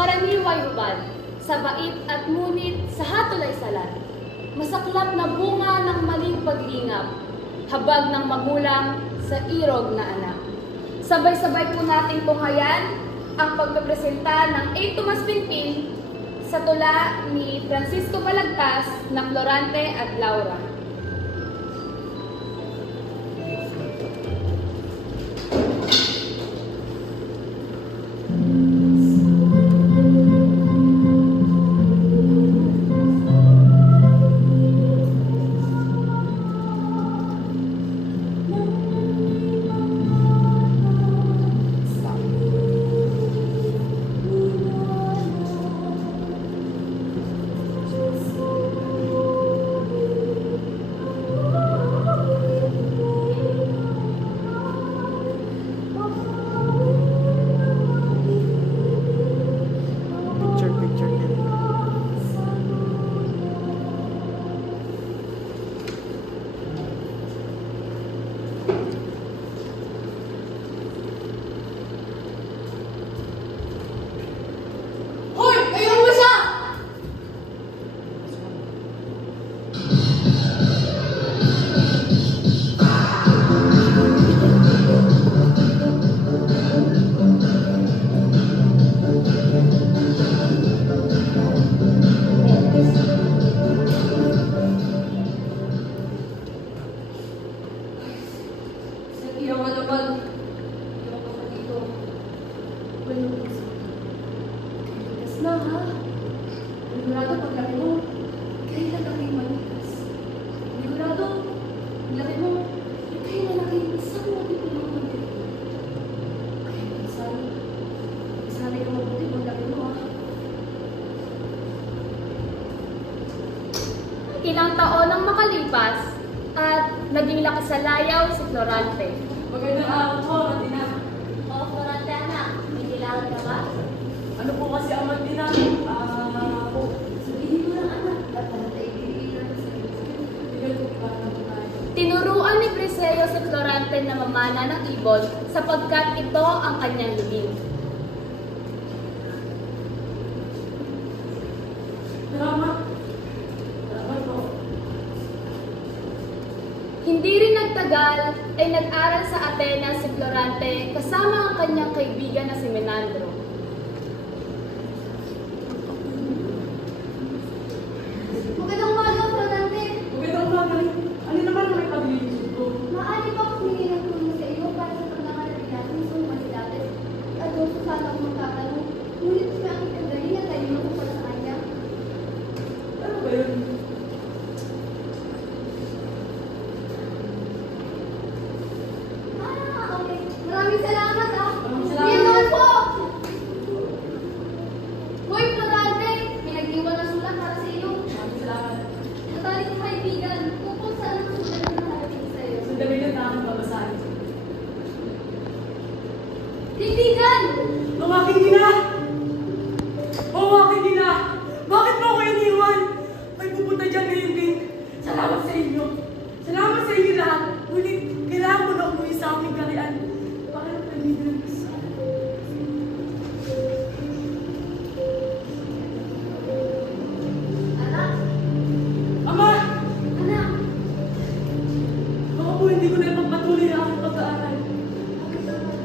karaniway hubad, sa bait at ngunit sa hatol ay salat. Masaklap na bunga ng maling paglingap, habag ng magulang sa irog na anak. Sabay-sabay po nating tunghayan ang pagpapresenta ng A. Tomas Pinpin sa tula ni Francisco Balagtas na Florante at Laura. Ilang taon ang makalipas at naging nakasalayaw si Florante. Magandang araw po, Martina. Florante anak, may kailangan ka ba? Ano po kasi ang Martina? Sabihin mo lang anak, at tinuruan ni Briseyo si Florante na mamana ng ibon sapagkat ito ang kanyang lubing. Hindi rin nagtagal ay nag-aral sa Atenas si Florante kasama ang kanyang kaibigan na si Menandro. Magandang umaga, Florante. Magandang umaga. Ano naman ang may paglilisip ko? Maaari ba akong humingi ng tulong sa iyo para sa pagkakalapit natin sa humanidades? At doon sa sana akong magtatanong, ngunit may ang itagaling na tayo ko para sa kanya. Ano ba yun? Okay. Maraming salamat, ah. Maraming salamat. Yan naman po! Hoy, Florante! May nag-iwan na sulat para sa iyo. Maraming salamat. Natali kong kaibigan, kung saan ang sulat na narating sa iyo. Sandali lang na akong babasahin. Kaibigan! Ang aking ina! Oh, aking ina! Bakit mo ako iniwan? May pupunta dyan ngayon din. Salamat sa inyo. Salamat sa inyo lahat. Ngunit, kailangan mo na umuwi sa aming karian. Bakit ang kaibigan? Anak! Ama! Anak! Baka po hindi ko na ipagpatuloy ang aking pag-aaral. Bakit naman?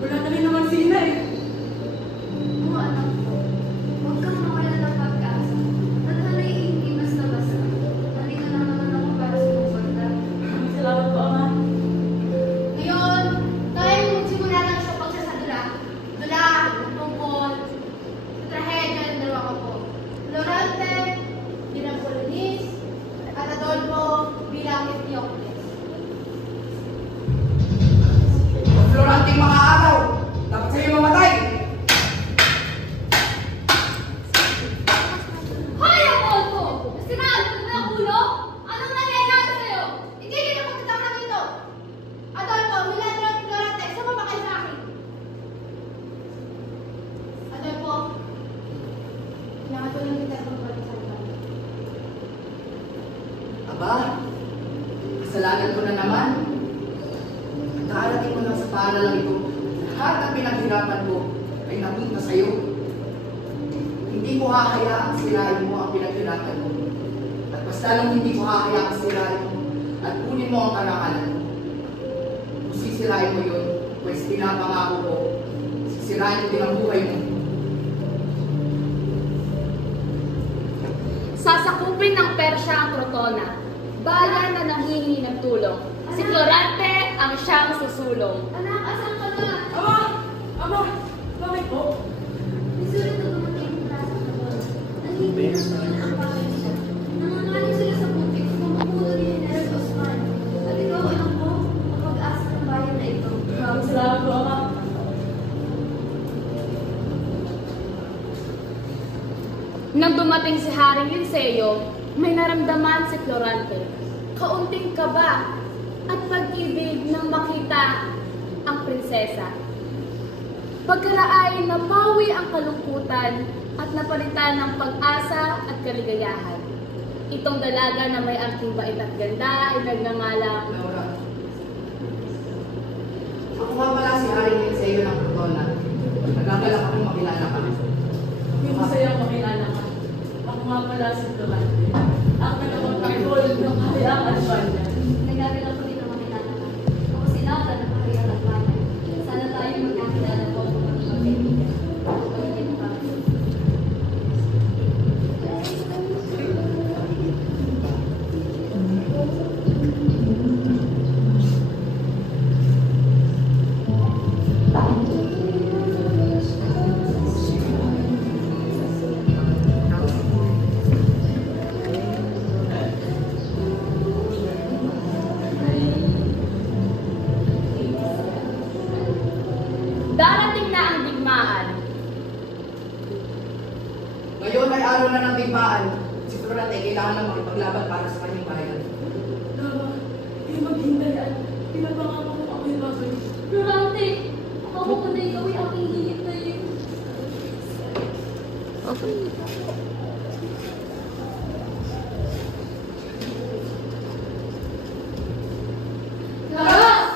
Wala na rin naman si ina eh. Oo, anak ko. Huwag kang mawala ng pag-asa. Tadhana'y hindi basta-basta. Nandito na naman ako para sumuporta. Salamat po, Ama. Ngayon, tayo magsimula lang sa pagsasadula. Dula, tungkol, sa trahedya ng dalawa ko po. Florante, bilang Polonis, at Adolfo bilang Eteocles. Floranting mga araw, dapat sa'yo mamatay. Hoy, Adolfo! Nasiraan mo na ang ulo? Anong nangyayari sa'yo? Itigil ang pagtatang ito! Adolfo, Milagro at Florante, sama ba kayo sa akin? Adolfo, nakatulong kita sa pagpapalitan. Aba, kasalanan ko na naman. Nakarating mo lang sa paaralang ito. Lahat ng pinaghirapan ko ay napunta sa'yo. hahayaang sirain mo ang pinaghirapan mo. At basta lang hindi ko hahayaang sirain mo at kunin mo ang karangalan mo. Kung sisirain mo yun, pues pinapangako ko, sisirain ko din ang buhay mo. Sasakupin ng Persya ang Crotona, bayan na nanghihingi ng tulong. Si Florante ang siyang susulong. Anak, asan ka na? Ama! Ama! Bakit po? Nisulit na dumating mula sa kapal. Nalibig na ang bahay nila. Nangangaling sila sa butik kung mapuno ni General Osman. At ikaw, anak ko, ang pag-asa ng bayan na ito. Maraming salamat po, Ama. Nang dumating si Haring Linceo, may naramdaman si Florante. Kaunting kaba at pag-ibig nang makita ang prinsesa. Pagkaraay napawi ang kalungkutan at napalitan ng pag-asa at kaligayahan. Itong dalaga na may angking bait at ganda ay nagngangalang Laura. Ako nga pala si Haring Linceo ng Crotona. Nagagalak akong makilala ka. Hindi masayang makilala ka. Ako nga pala si Florante. Ang dalawang tanggol ng kahayang Albania. Nagagalang ko din ang makilala ka. Ako si Laura ng Kahayang Albania. Sana tayo magkakilala po ang mga kaibigan. Pagiging pa. darating na ang digmaan. Ngayon ay araw na ng digmaan. Si Florante kailangan na makipaglaban para sa kanyang bayan. Laura, hindi maghintay at pinapangako ko ako yung babalik. Florante, ako ko na ikaw ay aking hihintayin.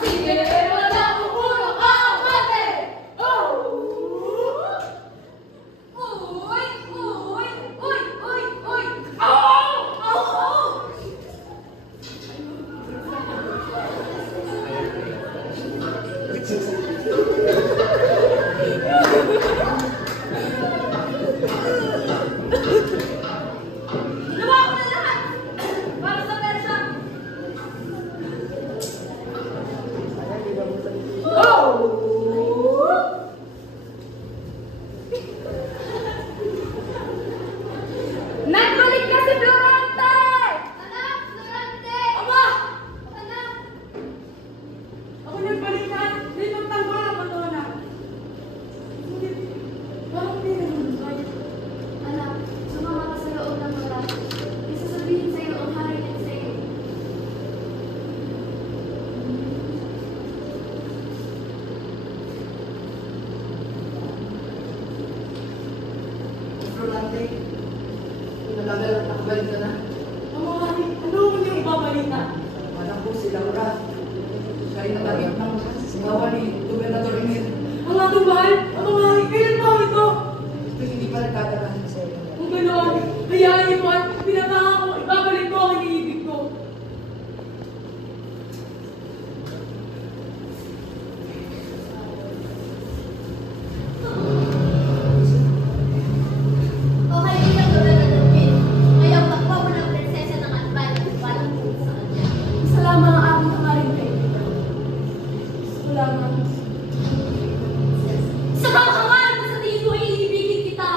Sige! Wala ko puno ka! Mate! Oh! Uy! Uy! Uy! Uy! Uy! Oh! Oh! Ginawa ko na lahat! Para sa Persya! Nagbalik na si Florante! Anak! Florante! Ama! Anak! Ako nagbalikan! May pagtanggol ang Crotona. Ngunit, parang hindi naman kaya. Anak, sumama ka sa loob ng balat. May sasabihin sa'yo ang hari at sa'yo. Florante, nagagalak na kabalik ka na. Ang mga ano mo niyong ibabalita? Anak ko si Laura. Siya ay nagagip ng sigawan ni Gobernador Emir. Ang ating mahal, ang mga kailan pa ito? Ito hindi pa nagkatagal sa iyo. Kung ganoon, hayaan niyo po at pinapangako ibabalik ko ang iniibig ko. O kaibigan Gobernador Bin, ngayong takbo mo ng prinsesa ng Albania at balang po sa kanya. Salamat ang aking kamaring kaibigan. Salamat. Sa pagkakaan mo sa tingin mo ay iibigin kita,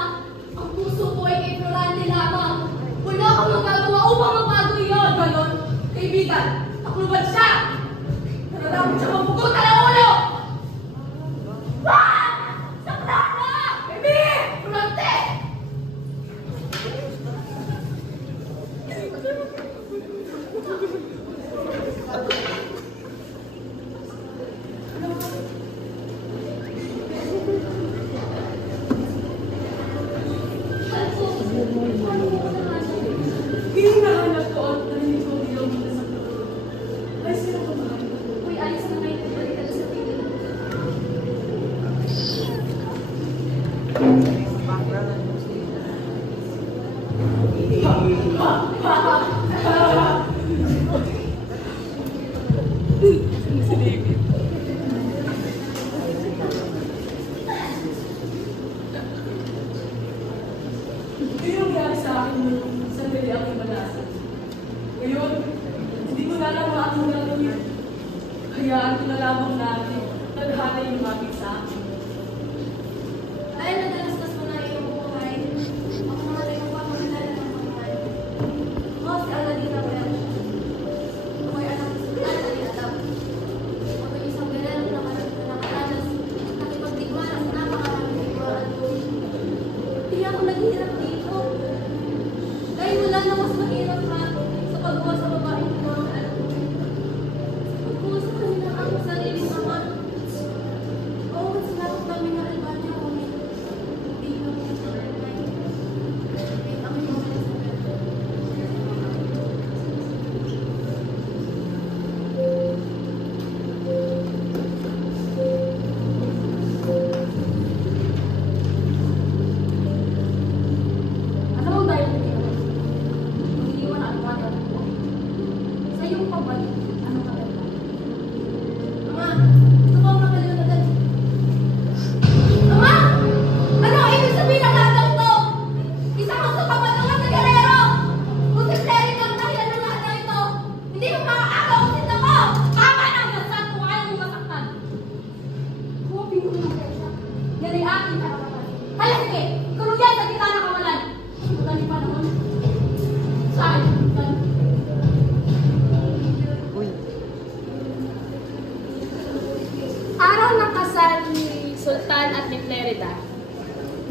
ang puso ko ay kay Florante lamang. Wala akong magagawa upang mabago iyon. Ganon, kaibigan, takluban siya! Nararapat siya mapugutan ang ulo! Ah! Sakta ka! Baby! Florante! Hinahanap ko at narinig ko ilaw muna sa puso. Ay, sino ka mahal? Uy, ayos na may nagbalik ka na sa tingin. Ito yung nangyari sa akin nung sandali ako malasan. Ngayon, hindi ko na alam ang aking gagawin. Hayaan ko na lamang natin. Tadhana yung lumapit sa akin. Dahil nadalastas mo na iyong buhay, ako mga tayo pagkakilala ng mahal. Ako si Aladdin na kaya siya. Ako'y anak ng sultan na inatap. Ako'y isang galero na nakaranas at ipagdigmaan sa napakaraming iguan ko. Hindi ako naghihirap dito. Dahil wala na mas mahirap pa sa pagbuha sa babaeng pinamahal ko. Pagbuha sa kanilang ang sariling ama. Oo, sinapot namin na albanyo ko. Hindi na mo sa alay. Ang iyong Alam mo dahil hindi naman mag-iwan ang mga anak ko. Sa iyong pabalik, anong kaganda? Ama, ito ba ang nakalimutan? Ama! Ano ang ibig sabihin ng lahat ng ito? Isang magkakapaluan na galero! Kung si Terry ang dahilan ng lahat ng ito, hindi mo makakagaw ang sinta ko! Tama na ang dasal kung ayaw mong masaktan! Kung pinuli ng kesa, yan ay aking karapatan. Hala sige! Kulong yan sa gitna ng kawalan! Magaling pa naman. Saan? Araw ng kasal ni Sultan at ni Flerida.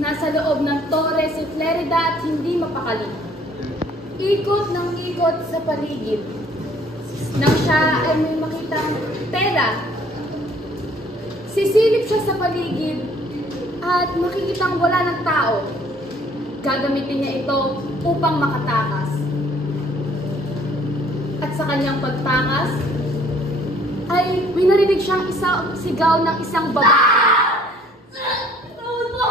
Nasa loob ng tore si Flerida at hindi mapakali. Ikot ng ikot sa paligid. Nang siya ay may makitang tela, sisilip siya sa paligid at makikitang wala ng tao. Gagamitin niya ito upang makatakas. At sa kanyang pagtakas, ay may narinig siyang isang sigaw ng isang babae. Bitawan mo!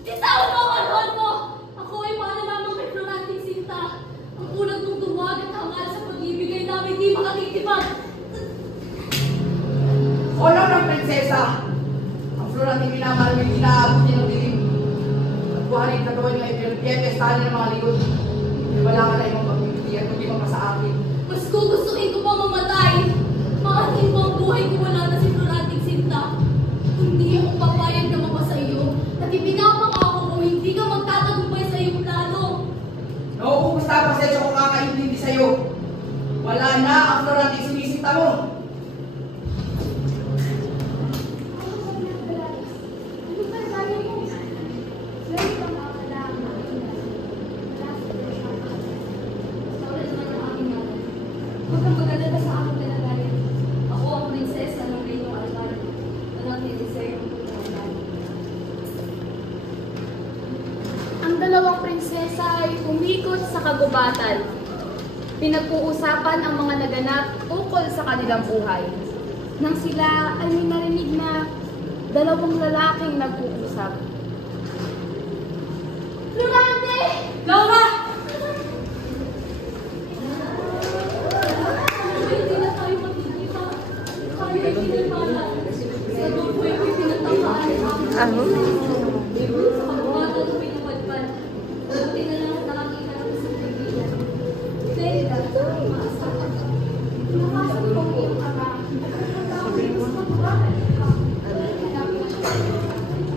Bitawan mo ang alon mo! Ako ay mahal lamang kay Floranting Sinta. Ang unang mong dumawag at hangal sa pag-ibigay namin di makatitipan. Wala ng prinsesa! Ang Floranting minamahal mo yung inaabot niya ng dilim. At buharin na gawin niya ay pinagpiyepestahan ng mga likod. May wala ka na ibang pagbibigyan kundi mga sa akin. Mas gugustuhin ko pa mamatay. Mahalin mo ang buhay ko wala na si Floranting Sinta. Hindi ako papayag na mapa sa iyo. At ipinapangako ko hindi ka magtatagumpay sa iyong plano. Nauubos na ang pasensya ko kakaintindi sa'yo. Wala na ang Floranting sinisinta mo. Maganda sa aking pinagalit. Ako ang prinsesa ng Reynong Alban. Anak ni Eliseo ng Alban. Ang dalawang prinsesa ay umikot sa kagubatan. Pinag-uusapan ang mga naganap ukol sa kanilang buhay. Nang sila ay may narinig na dalawang lalaking nag-uusap. Florante! Laura! Hindi na tayo magkikita. Tayo ay pinagpalan. Sa dugo ay pinagtamaan. Sa kagubatan na pinupadpan. Buti na lang nakakita ng isang kaibigan. Derida, maasahan. Pinapasok ko ang iyong ama. Nagkakataon mo sa kagubatan. Hanapin ko siya.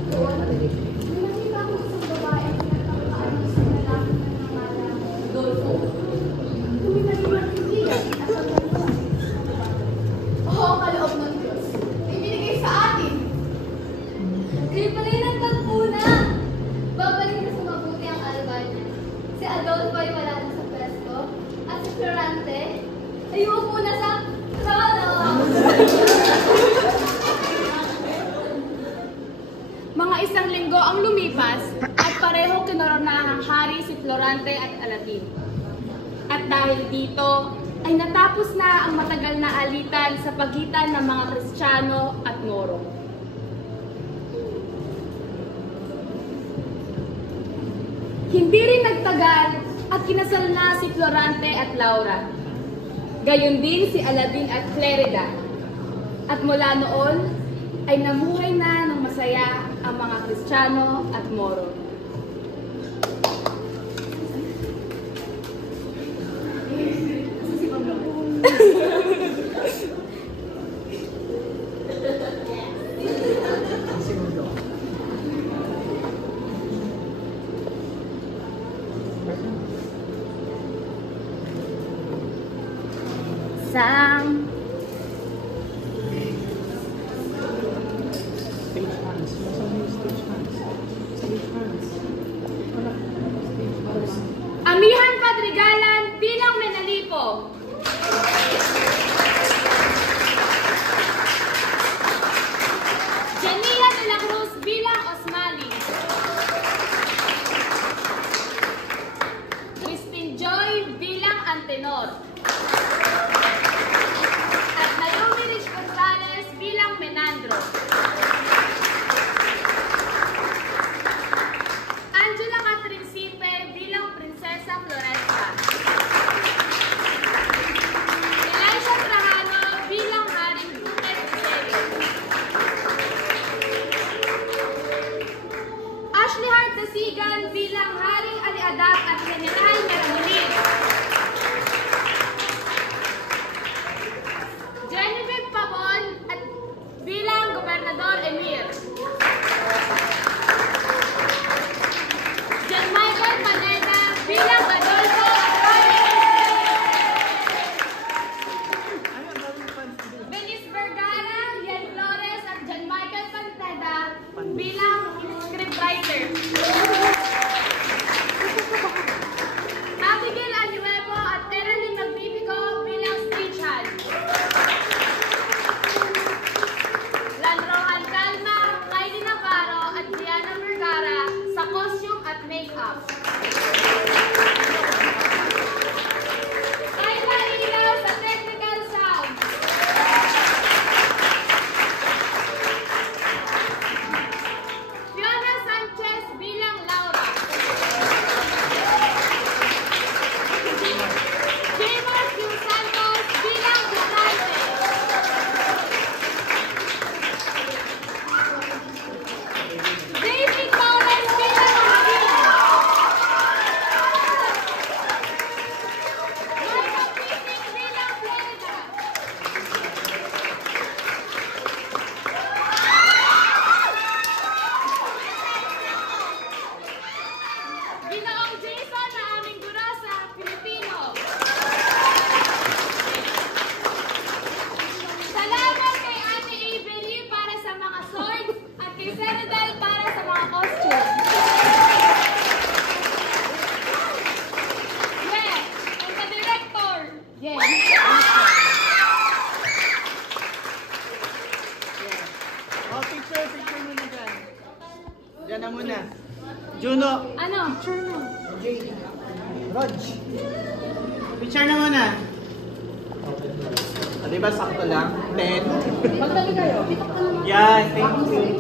Doon, may nakita ko isang babae ang pinagtamaan ng isang lalaki na nangalan. Dolfo. Tuminagin ang kaibigan at pagkaluan. Oo, ang kaloob ng Diyos. Ay binigay sa atin. Kayo pala'y nagtagpuna. Babalik na sa mabuti ang Alban. Si Adolfo ay wala na sa pwesto. At si Florante ay uupo na sa trono. Mga isang linggo ang lumipas at pareho kinoronahang hari si Florante at Aladdin. At dahil dito ay natapos na ang matagal na alitan sa pagitan ng mga Kristiyano at Moro. Hindi rin nagtagal kinasal na si Florante at Laura. Gayon din si Aladin at Clerida. At mula noon ay namuhay na ng masaya ang mga Kristiyano at Moro. Sang Amihan Padrigalan bilang Menalipo. Jania de la Cruz bilang Osmali. Christine Joy bilang Antenor. At Naomi Rich Gonzalez bilang Menandro. Angela Catherine Sipe bilang Prinsesa Floresta. Elisha Trajano bilang Haring Duque Misterio. Ashley Hart Dasigan bilang Haring Aliadak at General Meramunin. Genevieve Pabon at bilang Gobernador Emir. John Michael Paneda bilang Adolfo Arroyo. Benis Vergara, Yan Flores at John Michael Paneda bilang scriptwriter. Abigail Anuevo at Teralyn Magnifico bilang stagehand. Lanrohan Calma, Kylie Navarro at Diana Vergara sa costume at makeup. Kayla Ilaw sa technical sound. Fiona Sanchez bilang Laura. Jamar Q. Santos bilang Duterte. David Torres bilang Marina. Michael Picknick bilang Florida. Ginoong Jason na aming guro sa Pilipino. Salamat kay Ate Avery para sa mga swords at kay Senadel para sa mga costume. Yeah, ang ka-director. Yeah. Oh, picture muna dyan. Dyan na muna. Juno. Ano? Rog. Picture na muna. O, diba sakto lang? 10. Magtabi kayo. Yan, thank you.